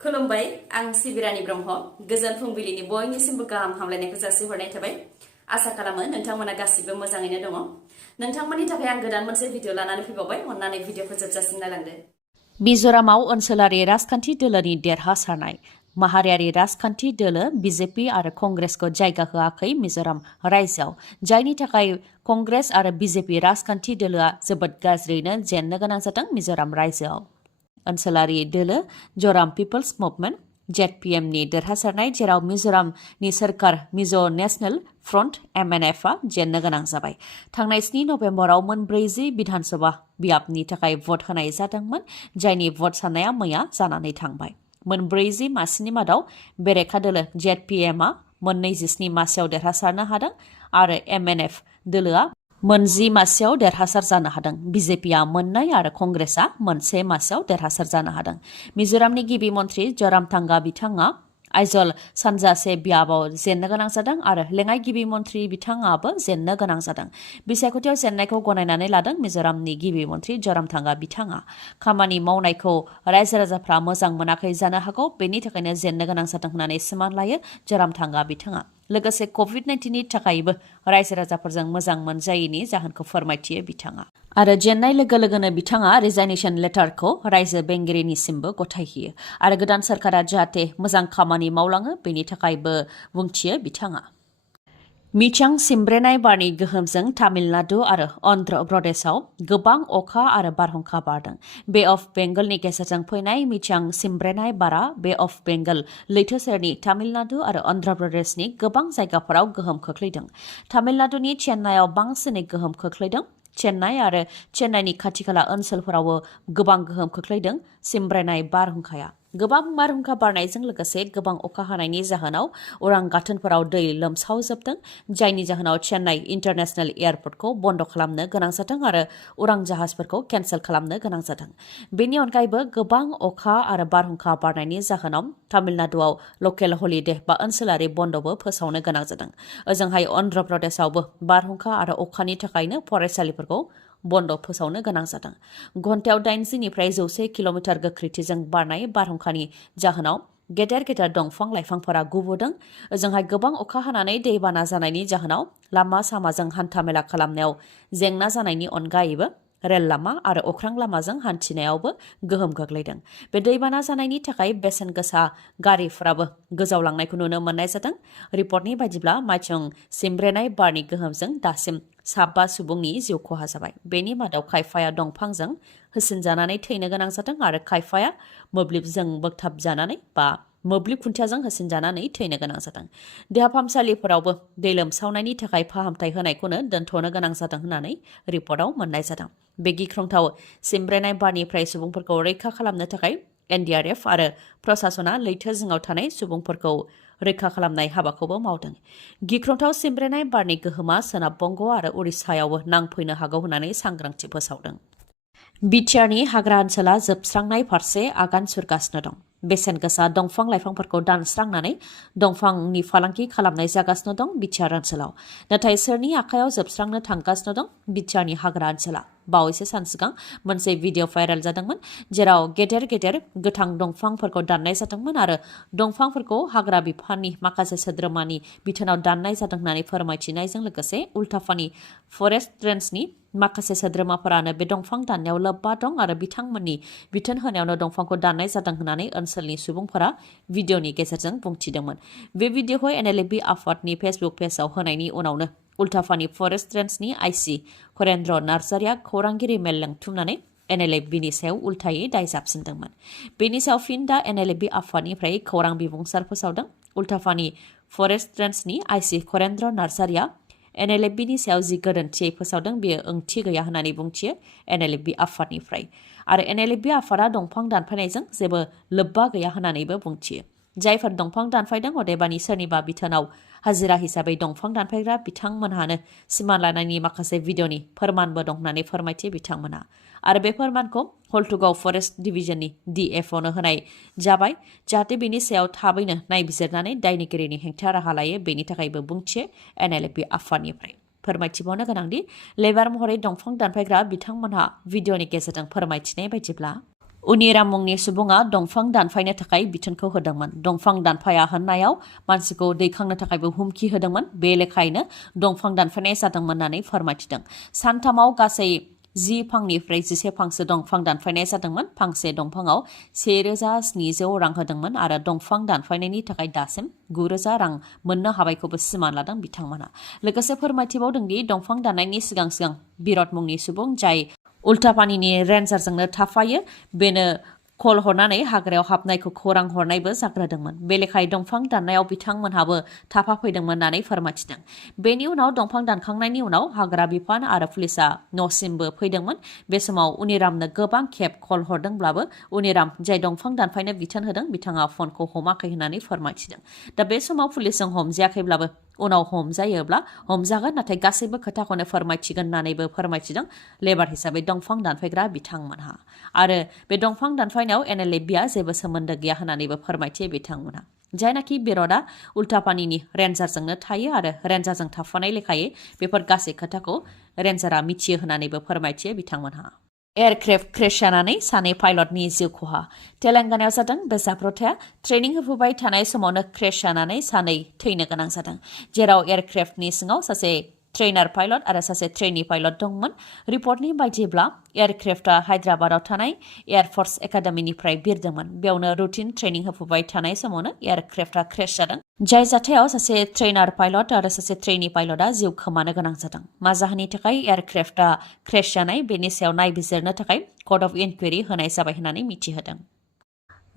खुलुमबाय आं सिबिरानि ब्रह्म गोजोन फुंबिलिनि बयनिसिमबो गाहाम हामलायनायखौ जासिहरनाय थाबाय आसा खालामो नोंथांमोना गासिबो मोजाङैनो दङ नोंथांमोननि थाखाय आं गोदान मोनसे भिडिअ लानानै फैबावबाय अन्नानै भिडिअखौ जोबजासिम नायलांदो मिजोरामाव ओनसोलारि राजखान्थि दोलोनि देरहासारनाय माहारियारि राजखान्थि दोलो बीजेपी आरो कंग्रेसखौ जायगा होआखै मिजोराम रायजोआव जायनि थाखाय कंग्रेस आरो बीजेपी राजखान्थि दोलोआ जोबोद गाज्रियैनो जेननो गोनां जादों मिजोराम रायजोआव ओनसोलारि दोलो जराम पिपल्स मुभमेन्ट जेडपीएमनि देरहासारनाय जेराव मिजोरामनि सोरखार मिज' नेशनेल फ्रन्ट एमएनएफआ जेननो गोनां जाबाय थांनाय 7 नभेम्बराव 40 बिधानसभा बियाबनि थाखाय भट होनाय जादोंमोन जायनि भट साननाया मैया जानानै थांबाय 40 मासिनि मादाव बेरेखा दोलो जेडपीएमआ 27 मासियाव देरहासारनो हादों आरो एमएनएफ दोलोआ 10 मासियाव देरहासार जानो हादों बीजेपीआ 2 आरो कंग्रेसआ 1 मासियाव देरहासार जानो हादों मिजोरामनि गिबि मन्थ्रि जरामथांगा बिथाङा आइजल सानजासे बियाबाव जेननो गोनां जादों आरो लेङाइ गिबि मन्थ्रि बिथाङाबो जेननो गोनां जादों बिसायख'थियाव जेननायखौ गनायनानै लादों मिजोरामनि गिबि मन्थ्रि जरामथांगा बिथाङा खामानि मावनायखौ रायजो राजाफ्रा मोजां मोनाखै जानो हागौ बेनि थाखायनो जेननो गोनां जादों होननानै सिमान लायो जरामथांगा बिथाङा लोगोसे कोविड-19नि थाखायबो रायजो राजाफोरजों मोजां मोनजायैनि जाहोनखौ फोरमायथियो बिथाङा आरो जेननाय लोगो लोगोनो बिथाङा रिजाइनेसन लेटारखौ रायजो बेंगिरिनिसिमबो गथायहैयो आरो गोदान सरकारा जाहाथे मोजां खामानि मावलाङो बेनि थाखायबो बुंथियो बिथाङा मिचां सिमब्रेनाय बारनि गोहोमजों तामिलनाडु आरो अन्ध्र प्रदेशआव गोबां अखा आरो बारहुंखा बारदों बे अफ बेंगलनि गेजेरजों फैनाय मिचां सिमब्रेनाय बारा बे अफ बेंगल लैथो सेरनि तामिलनाडु आरो अन्ध्र प्रदेशनि गोबां जायगाफोराव गोहोम खोख्लैदों तामिलनाडुनि चेन्नाइआव बांसिनै गोहोम खोख्लैदों चेन्नाइ आरो चेन्नाइनि खाथिखाला ओनसोलफोरावबो गोबां गोहोम खोख्लैदों सिमब्रेनाय बारहुंखाया गोबां बारहुंखा बारनायजों लोगोसे गोबां अखा हानायनि जाहोनाव उरां गाथोनफोराव दै लोमसावजोबदों जायनि जाहोनाव चेन्नाइ इन्टारनेशनेल एयारपर्टखौ बन्द खालामनो गोनां जादों आरो उरां जाहाजफोरखौ केन्सेल खालामनो गोनां जादों बेनि अनगायैबो गोबां अखा आरो बारहुंखा बारनायनि जाहोनाव तामिलनाडुआव लकेल हलिडे बा ओनसोलारि बन्दबो फोसावनो गोनां जादों ओजोंहाय अन्ध्र प्रदेशआवबो बारहुंखा आरो अखानि थाखायनो फरायसालिफोरखौ बन्द फोसावनो गोनां जादों घन्टायाव 80निफ्राय 100 किल'मिटार गोख्रैथिजों बारनाय बारहुंखानि जाहोनाव गेदेर गेदेर दंफां लाइफांफोरा गुबुदों ओजोंहाय गोबां अखा हानानै दैबाना जानायनि जाहोनाव लामा सामाजों हान्थामेला खालामनायाव जेंना जानायनि अनगायैबो रेल लामा आरो अख्रां लामाजों हान्थिनायावबो गोहोम गोग्लैदों बे दैबाना जानायनि थाखाय बेसेन गोसा गारिफोराबो गोजावलांनायखौ नुनो मोननाय जादों रिपर्टनि बायदिब्ला माइचं सिमब्रेनाय बारनि गोहोमजों दासिम 7 सुबुंनि जिउ खहा जाबाय बेनि मादाव खायफाया दंफांजों होसिनजानानै थैनो गोनां जादों आरो खायफाया मोब्लिबजों बोगथाबजानानै बा मोब्लिब खुन्थियाजों होसिनजानानै थैनो गोनां जादों देहा फाहामसालिफोरावबो दै लोमसावनायनि थाखाय फाहामथाय होनायखौनो दोनथ'नो गोनां जादों होननानै रिपर्टआव मोननाय जादों बे गिख्रंथाव सिमब्रेनाय बारनिफ्राय सुबुंफोरखौ रैखा खालामनो थाखाय एनडीआरएफ आरो प्रशासना लैथो जिङाव थानाय सुबुंफोरखौ रैखा खालामनाय हाबाखौबो मावदों गिख्रंथाव सिमब्रेनाय बारनि गोहोमा सोनाब बंग आरो उरिष्यायावबो नांफैनो हागौ होननानै सांग्रांथि फोसावदों बिटिआरनि हाग्रा ओनसोला जोबस्रांनाय फारसे आगान सुरगासिनो दं बेसेन गोसा दंफां लाइफांफोरखौ दानस्रांनानै दंफांनि फालांगि खालामनाय जागासिनो दं बिटिआर ओनसोलाव नाथाय सोरनि आखायाव जोबस्रांनो थांगासिनो दं बिटिआरनि हाग्रा ओनसोला बावैसो सान सिगां मोनसे भिडिअ भाइरेल जादोंमोन जेराव गेदेर गेदेर गोथां दंफांफोरखौ दाननाय जादोंमोन आरो दंफांफोरखौ हाग्रा बिफाननि माखासे सोद्रोमानि बिथोनाव दाननाय जादों होननानै फोरमायथिनायजों लोगोसे उल्टाफानि फरेस्ट रेन्जनि माखासे सोद्रोमाफोरानो बे दंफां दाननायाव लोब्बा दं आरो बिथांमोननि बिथोन होनायावनो दंफांखौ दाननाय जादों होननानै ओनसोलनि सुबुंफोरा भिडिअनि गेजेरजों बुंथिदोंमोन बे भिडिअखौ एनएलएबि आफादनि फेसबुक पेजआव होनायनि उनावनो उल्टाफानि फरेस्ट रेन्जनि आइसि खरेन्द्र नार्जारिया खौरांगिरि मेल लिंथुमनानै एनएलएबिनि सायाव उल्टायै दाय जाबसिनदोंमोन बेनि सायाव फिन दा एनएलएबि आफादनिफ्राय खौरां बिबुंसार फोसावदों उल्टाफानि फरेस्ट रेन्जनि आइसि खरेन्द्र नार्जारिया एनएलएबिनि सायाव जि गोरोन्थियै फोसावदों बेयो ओंथि गैया होननानै बुंथियो एनएलएबि आफादनिफ्राय आरो एनएलएबि आफादा दंफां दानफायनायजों जेबो लोब्बा गैया होननानैबो बुंथियो जायफोर दंफां दानफायदों अदेबानि सोरनिबा बिथोनाव हाजिरा हिसाबै दंफां दानफायग्रा बिथांमोनहानो सिमान लानायनि माखासे भिडिअनि फोरमानबो दं होननानै फोरमायथियो बिथांमोनहा आरो बे फोरमानखौ हल्टुगाव फरेस्ट डिभिजननि डिएफअनो होनाय जाबाय जाहाथे बेनि सायाव थाबैनो नायबिजिरनानै दायनिगिरिनि हेंथा राहा लायो बेनि थाखायबो बुंथियो एनएलएबि आफादनिफ्राय फोरमायथिबावनो गोनांदि लेबार महरै दंफां दानफायग्रा बिथांमोनहा भिडिअनि गेजेरजों फोरमायथिनाय बायदिब्ला उनिराम मुंनि सुबुङा दंफां दानफायनो थाखाय बिथोनखौ होदोंमोन। दंफां दानफाया होननायाव मानसिखौ दैखांनो थाखायबो हुमखि होदोंमोन। बे लेखायैनो दंफां दानफायनाय जादोंमोन होननानै फोरमायथिदों। सानथामाव गासै 10 फांनिफ्राय 11 फांसो दंफां दानफायनाय जादोंमोन। फांसे दंफाङाव 1700 रां होदोंमोन आरो दंफां दानफायनायनि थाखाय दासिम 9,000 रां मोननो हाबायखौबो सिमान लादों बिथांमोना। लोगोसे फोरमायथिबावदों दि दंफां दाननायनि सिगां बिरट मुंनि सुबुं जाय उल्टापानिनि रेन्जारजोंनो थाफायो बेनो कल हरनानै हाग्रायाव हाबनायखौ खौरां हरनायबो जाग्रोदोंमोन। बे लेखायै दंफां दाननायाव बिथांमोनहाबो थाफाफैदोंमोन होननानै फोरमायथिदों। बेनि उनाव दंफां दानखांनायनि उनाव हाग्रा बिफान आरो पुलिसा न'सिमबो फैदोंमोन। बे समाव उनिरामनो गोबां खेब कल हरदोंब्लाबो उनिराम जाय दंफां दानफायनो बिथोन होदों बिथाङा फनखौ हमाखै होननानै फोरमायथिदों। दा बे समाव पुलिसजों हमजायाखैब्लाबो उनाव हमजायोब्ला हमजागोन, नाथाय गासैबो खोथाखौनो फोरमायथिगोन होननानैबो फोरमायथिदों लेबार हिसाबै दंफां दानफायग्रा बिथांमोनहा। आरो बे दंफां दानफायनायाव NLFBआ जेबो सोमोन्दो गैया होननानैबो फोरमायथियो बिथांमोनहा। जायनाखि बिरटआ उल्टापानिनि रेन्जारजोंनो थायो आरो रेन्जारजों थाफानाय लेखायै बेफोर गासै खोथाखौ रेन्जारा मिथियो होननानैबो फोरमायथियो बिथांमोनहा। एयारक्राफ्ट क्रेश जानानै सानै पाइलटनि जिउ खहा। तेलेंगानायाव जादों बे जाब्रबथाया। ट्रेनिं होफुबाय थानाय समावनो क्रेश जानानै सानै थैनो गोनां जादों, जेराव एयारक्राफ्टनि सिङाव सासे ट्रेनार पाइलट आरो सासे ट्रेनी पाइलट दंमोन। रिपर्टनि बायदिब्ला एयारक्राफ्टआ हायद्राबादाव थानाय एयारफोर्स एकाडेमीनिफ्राय बिरदोंमोन। बेयावनो रुटिन ट्रेनिं होफुबाय थानाय समावनो एयारक्राफ्टआ क्रेश जादों। जाय जाथायाव सासे ट्रेनार पाइलट आरो सासे ट्रेनी पाइलटआ जिउ खोमानो गोनां जादों। मा जाहोननि थाखाय एयारक्राफ्टआ क्रेश जानाय बेनि सायाव नायबिजिरनो थाखाय कर्ट अफ इनकुवेरि होनाय जाबाय होननानै मिथिहोदों।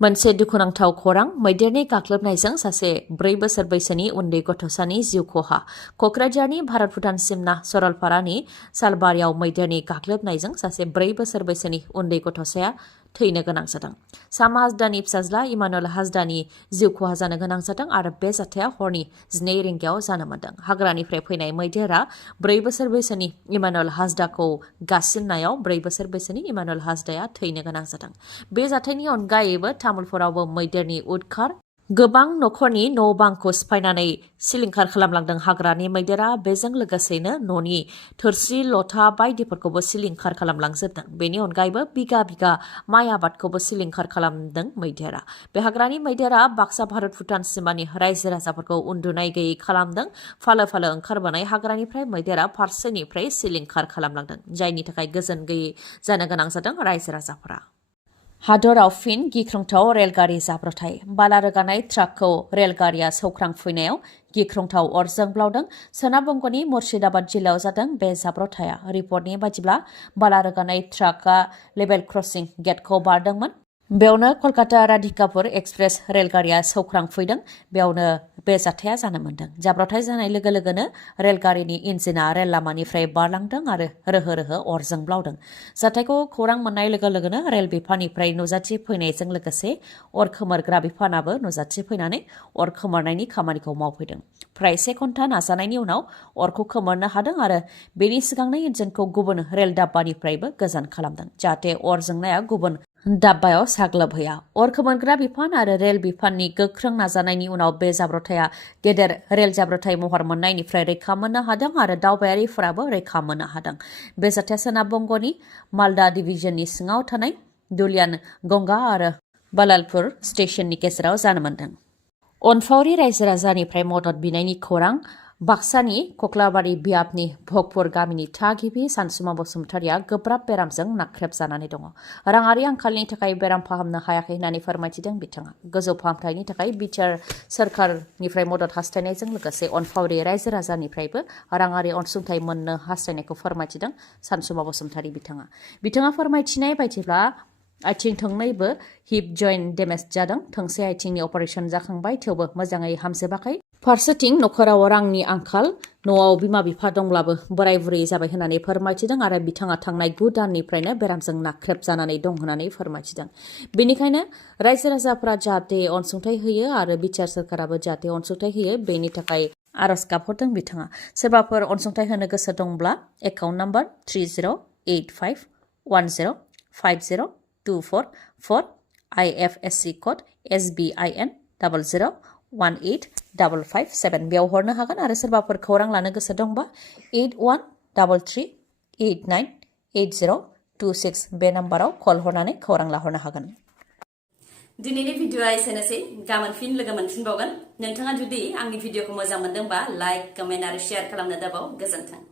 मोनसे दुखुनांथाव खौरां, मैदेरनि गाग्लोबनायजों सासे 4 बोसोर बैसोनि उन्दै गथ'सानि जिउ खहा। क'क्राझारनि भारत-भुटान सिमना सरलपारानि सालबारियाव मैदेरनि गाग्लोबनायजों सासे 4 बोसोर बैसोनि उन्दै गथ'साया थैनो गोनां जादों। सामा हाजदानि फिसाज्ला इमानुएल हाजदानि जिउ खहा जानो गोनां जादों आरो बे जाथाया हरनि 12 रिंगायाव जानो मोन्दों। हाग्रानिफ्राय फैनाय मैदेरा 4 बोसोर बैसोनि इमानुएल हाजदाखौ गासिननायाव 4 बोसोर बैसोनि इमानुएल हाजदाया थैनो गोनां जादों। बे जाथायनि अनगायैबो तामुलपुरावबो मैदेरनि उदखार। गोबां नखरनि न' बांखौ सिफायनानै सिलिंखार खालामलांदों हाग्रानि मैदेरा। बेजों लोगोसेनो न'नि थोरसि लथा बायदिफोरखौबो सिलिंखार खालामलांजोबदों। बेनि अनगायैबो बिगा बिगा माइ आबादखौबो सिलिंखार खालामदों मैदेरा। बे हाग्रानि मैदेरा बाक्सा भारत-भुटान सिमानि रायजो राजाफोरखौ उन्दुनाय गैयै खालामदों। फालो फालो ओंखारबोनाय हाग्रानिफ्राय मैदेरा फारसेनिफ्राय सिलिंखार खालामलांदों, जायनि थाखाय गोजोन गैयै जानो गोनां जादों रायजो राजाफोरा। हादराव फिन गिख्रंथाव रेलगारि जाब्रबथाय। बाला रोगानाय ट्राकखौ रेलगारिया सौख्रांफैनायाव गिख्रंथाव अर जोंब्लावदों। सोनाब बंग'नि मुर्शिदाबाद जिल्लायाव जादों बे जाब्रबथाया। रिपर्टनि बायदिब्ला बाला रोगानाय ट्राकआ लेभेल क्रसिं गेटखौ बारदोंमोन। बेयावनो कलकाता राधिकापुर एक्सप्रेस रेलगारिया सौख्रांफैदों। बेयावनो बे जाथाया जानो मोन्दों। जाब्रबथाय जानाय लोगो लोगोनो रेलगारिनि इन्जिना रेल लामानिफ्राय बारलांदों आरो रोहो रोहो अर जोंब्लावदों। जाथायखौ खौरां मोननाय लोगो लोगोनो रेल बिफाननिफ्राय नुजाथि फैनायजों लोगोसे अर खोमोरग्रा बिफानाबो नुजाथि फैनानै अर खोमोरनायनि खामानिखौ मावफैदों। फ्राय 1 घन्टा नाजानायनि उनाव अरखौ खोमोरनो हादों आरो बेनि सिगांनो इन्जिनखौ गुबुन रेल डाब्बानिफ्रायबो गोजान खालामदों, जाहाथे अर जोंनाया गुबुन डाब्बायाव साग्लोबहैया। अर खोमोरग्रा बिफान आरो रेल बिफाननि गोख्रों नाजानायनि उनाव बे जाब्रबथाया गेदेर रेल जाब्रबथाय महर मोननायनिफ्राय रैखा मोननो हादों आरो दावबायारिफोराबो रैखा मोननो हादों। बे जाथाया सोनाब बंग'नि मालदा डिभिजननि सिङाव थानाय दुलियान गंगा आरो बालालपुर स्टेशननि गेजेराव जानो मोन्दों। अनफावरि रायजो राजानिफ्राय मदद बिनायनि खौरां। बाक्सानि कक्लाबारि बियाबनि भगपुर गामिनि थागिबि सानसुमा बसुमतारिया गोब्राब बेरामजों नाख्रेबजानानै दङ। राङारि आंखालनि थाखाय बेराम फाहामनो हायाखै होननानै फोरमायथिदों बिथाङा। गोजौ फाहामथायनि थाखाय बिटिआर सोरखारनिफ्राय मदद हास्थायनायजों लोगोसे अनफावरि रायजो राजानिफ्रायबो राङारि अनसुंथाइ मोननो हास्थायनायखौ फोरमायथिदों सानसुमा बसुमतारि बिथाङा फोरमायथिनाय बायदिब्ला आथिं थोंनैबो हिप जइन्ट डेमेज जादों। थोंसे आथिंनि अपारेसन जाखांबाय, थेवबो मोजाङै हामजोबाखै। फारसेथिं नखराव रांनि आंखाल। न'आव बिमा बिफा दंब्लाबो बोराय बुरै जाबाय होननानै फोरमायथिदों आरो बिथाङा थांनाय 9 दाननिफ्रायनो बेरामजों नाख्रेबजानानै दं होननानै फोरमायथिदों। बेनिखायनो रायजो राजाफोरा जाहाथे अनसुंथाइ होयो आरो बिटिआर सोरखाराबो जाहाथे अनसुंथाइ होयो, बेनि थाखाय आरज गाबहरदों बिथाङा। सोरबाफोर अनसुंथाइ होनो गोसो दंब्ला account number 308510502444 IFSC code SBIN 00185557 बेयाव हरनो हागोन आरो सोरबाफोर खौरां लानो गोसो दंबा 81338980 26 बे नाम्बाराव कल हरनानै खौरां लाहरनो हागोन। दिनैनि भिडिअआ एसेनोसै गाबोन फिन लोगो मोनफिनबावगोन। नोंथाङा जुदि आंनि भिडिअखौ मोजां मोनदोंबा लाइक, कमेन्ट आरो शेयार खालामनो दाबाव। गोजोन्थों।